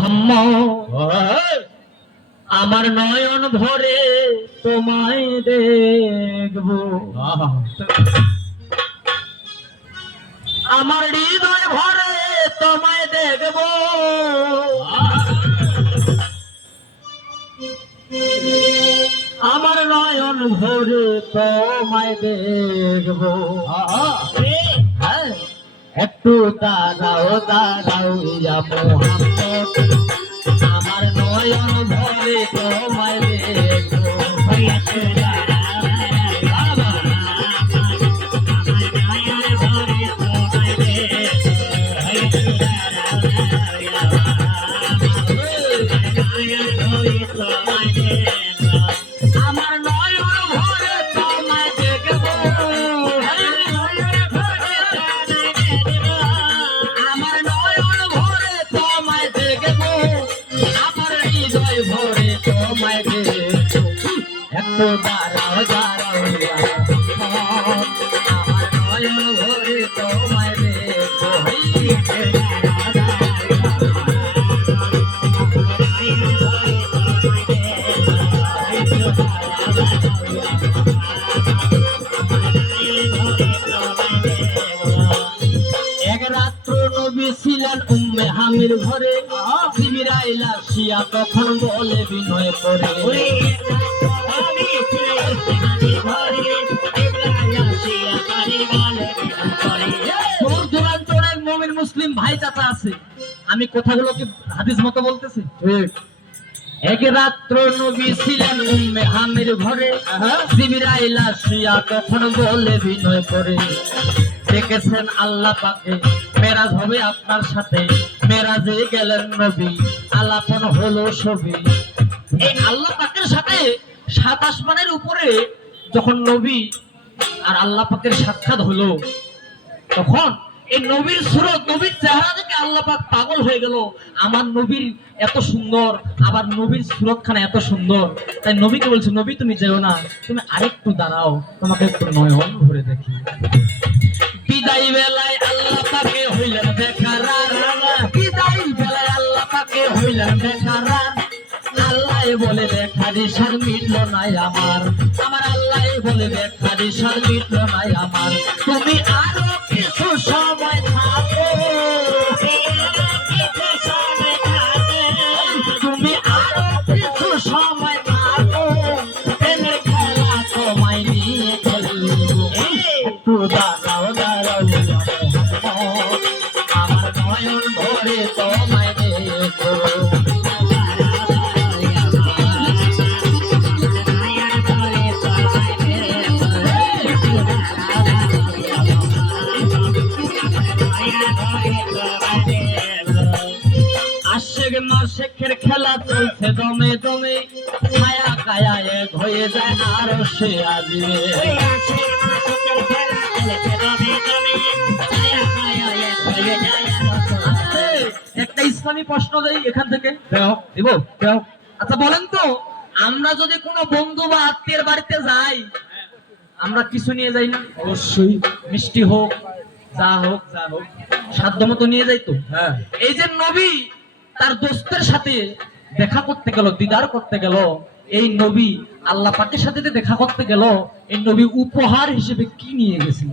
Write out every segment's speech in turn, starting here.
মোহাম্মদ আমার নয়ন ভরে তোমায় দেখবো, আমার হৃদয় ভরে তোমায় দেখবো, আমার নয়ন ভরে তোমায় দেখবো। একটু দাঁড়াও দাঁড়াও ইয়া মোহাম্মদ আমার নয়ন ভরে তোমায় দেখবো। আমার নয়ন ভরে তোমায় দেখবো, আমার নয়ন ভরে তোমায় দেখবো, আমার হৃদয় ভরে তোমায় দেখবো। একটু দাঁড়াও দাঁড়াও আমার নয়ন ভরে তোমায় দেখবো। এক রাত্র নবী ছিলেন উম্মে হামির ঘরে, জিবরাইল আসিয়া তখন বলে বিনয় করে, দূর দূরান্তরের মুমিন মুসলিম ভাই চাচা আছে, আমি কথাগুলোকে হাদিস মতো বলতেছি। এক রাত্র নবী ছিলেন উম্মে হামির ঘরে, জিবরাইল আসিয়া তখন বলে বিনয় করে, দেখেছেন আল্লাহ পাকে মেরাজ হবে আপনার সাথে, মেরাজে গেলেন নবী আলাপন হলো ছবি। এই আল্লাহ পাকের সাথে 7 আসমানের উপরে যখন নবী আর আল্লাহ পাকের সাক্ষাৎ হলো, তখন এই নবীর সুরত নবীর চেহারা দেখে আল্লাহ পাক পাগল হয়ে গেল। আমার নবীর এত সুন্দর, আবার নবীর সুরতখানা এত সুন্দর, তাই নবীকে বলছে নবী তুমি যেও না, তুমি আরেকটু দাঁড়াও, তোমাকে একটু নয়ন ভরে দেখি। বিদায় বেলায় আল্লাহ পাকে হইলেন বেকারার, বিদায় বেলায় আল্লাহ পাকে হইলেন বেকারার। আল্লাহ বলে দেখা দিশার মিটল নাই আমার, আমার আল্লাহ বলে দেখা দিশার মিটল নাই আমার। তুমি আরো কিছু সময় থাকো, তুমি আরো কিছু সময় থাকো, প্রেমের খেলা তোমায় নিয়ে খেলবো। একটু দাঁড়াও দাঁড়াও আমার নয়ন ভরে তোমায় দেখো। আশেক মাশেকের খেলা চলছে দমে দমে, ছায়া কায়া এক হয়ে যায় আর সে আসবে। একটা ইসলামী প্রশ্ন দেই এখান থেকে, দিব? আচ্ছা বলেন তো, আমরা যদি কোনো বন্ধু বা আত্মীয়ের বাড়িতে যাই, আমরা কিছু নিয়ে যাই না? অবশ্যই, মিষ্টি হোক যা হোক যা হোক সাধ্য মতো নিয়ে যাই তো। এই যে নবী তার দোস্তের সাথে দেখা করতে গেল, দিদার করতে গেল, এই নবী আল্লাহ পাকের সাথে দেখা করতে গেল, এই নবী উপহার হিসেবে কি নিয়ে গেছিল?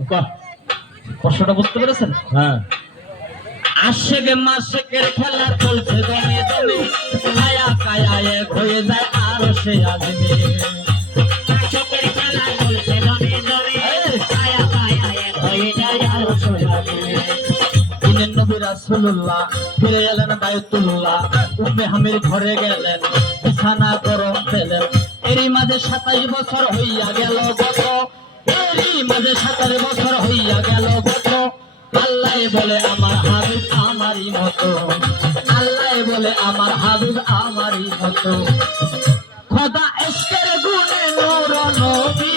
প্রশ্নটা বুঝতে পেরেছেন? আশেক মাশেকের খেলা চলছে দমে দমে, ছায়া কায়া এক হয়ে যায় আর সে আসবে। আশেকের খেলা চলছে দমে দমে, ছায়া কায়া এক হয়ে যায় আর সে আসবে। দিনের নবী রাসূলুল্লাহ ফিরে এলেন বায়তুল্লাহ, উম্মে হামির ঘরে গেলেন, বিছানা গরম পেলেন। এরই মাঝে 27 বছর হইয়া গেল গত, এরই মাঝে 27 বছর হইয়া গেল গত। আল্লাহ বলে আমার হাবিব আমারই মতো, আল্লাহ বলে আমার হাবিব আমারই মতো। খোদা ইশকের গুণে নূর নবী,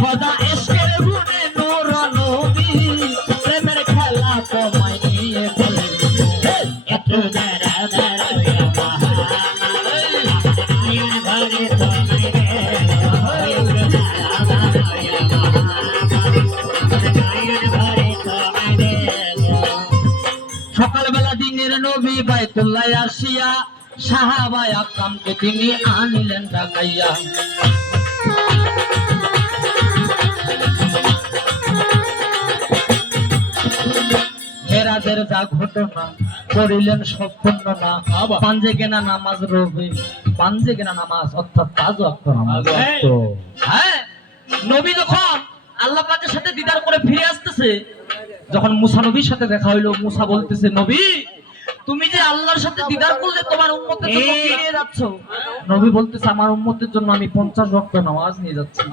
খোদা ইশকের গুণে নূর নবী, প্রেমের খেলা তোমায় নিয়ে খেলবো। একটু দাঁড়াও দাঁড়াও সকালবেলা দিনের নবী বাইতুল্লাহ আসিয়া সাহাবায়ে আকরামকে তিনি আনিলেন ডাকাইয়া। মেরাজের যা ঘটনা করিলেন সম্পূর্ণ না। পাঞ্জে কেনা নামাজ রবি, পাঞ্জে কেনা নামাজ অর্থাৎ 5 ওয়াক্ত নামাজ। হ্যাঁ, নবী যখন আল্লাহ পাকের সাথে দিদার করে ফিরে আসতেছে, যখন মুসা নবীর সাথে দেখা হইলো, মুসা বলতেছে নবী তুমি যে আল্লাহর সাথে দিদার করলে তোমার উম্মতের জন্য কি নিয়ে যাচ্ছ? নবী বলতেছে আমার উম্মতের জন্য আমি 50 ওয়াক্ত নামাজ নিয়ে যাচ্ছি।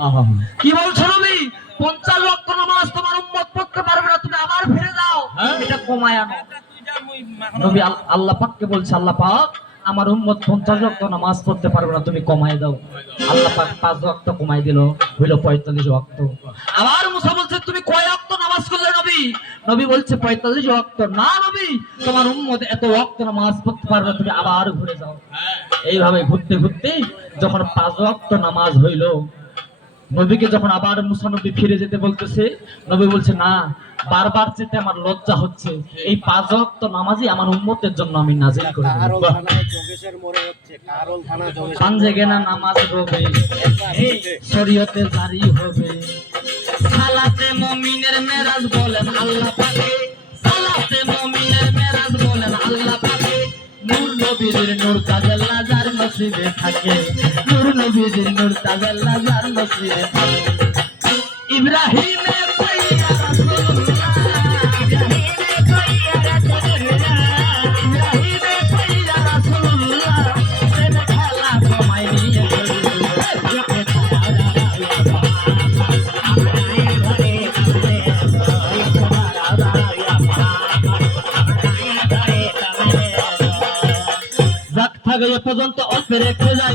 কি বলছো নবী? 50 ওয়াক্ত নামাজ তোমার উম্মত পড়তে পারবে না, তুমি আবার ফিরে যাও, এটা কমায় আনো। নবী আল্লাহ পাককে বলছে আল্লাহ পাক আমার উম্মত 50 ওয়াক্ত নামাজ পড়তে পারবে না, তুমি কমায় দাও। আল্লাহ পাক 5 ওয়াক্ত কমাই দিল, হইল 45 ওয়াক্ত। আবার মুসা বলছে তুমি কয় ওয়াক্ত নামাজ করলে নবী? নবী বলছে 45 ওয়াক্ত। না নবী, তোমার উম্মত এত ওয়াক্ত নামাজ পড়তে পারবে না, তুমি আবার ঘুরে যাও। এইভাবে ঘুরতে ঘুরতে যখন 5 ওয়াক্ত নামাজ হইল, নবীকে যখন আবার মুসা নবী ফিরে যেতে বলতেছে, নবী বলছে না, বারবার যেতে আমার লজ্জা হচ্ছে, এই 5 ওয়াক্ত নামাজই আমার উম্মতের জন্য আমি নাজিল করে দেব। পাঞ্জে গেনা নামাজ হবে, শরীয়তে জারি হবে। সালাতে মুমিনের মেরাজ বলেন আল্লাহ পাকে, সালাতে মুমিনের মেরাজ বলেন আল্লাহ পাকে। নূর নবীর নূর তাজাল্লা যার নসিবে থাকে, নূর নবীর নূর তাজাল্লা যার নসিবে থাকে। ইব্রাহিমে কইয়া রাসূলুল্লাহ, ইব্রাহিমে কইয়া রাসূলুল্লাহ, ইব্রাহিমে কইয়া রাসূলুল্লাহ, প্রেম খেলা কমাই নিয়ে যাক থাকে এ পর্যন্ত অল্প রেখে যাই।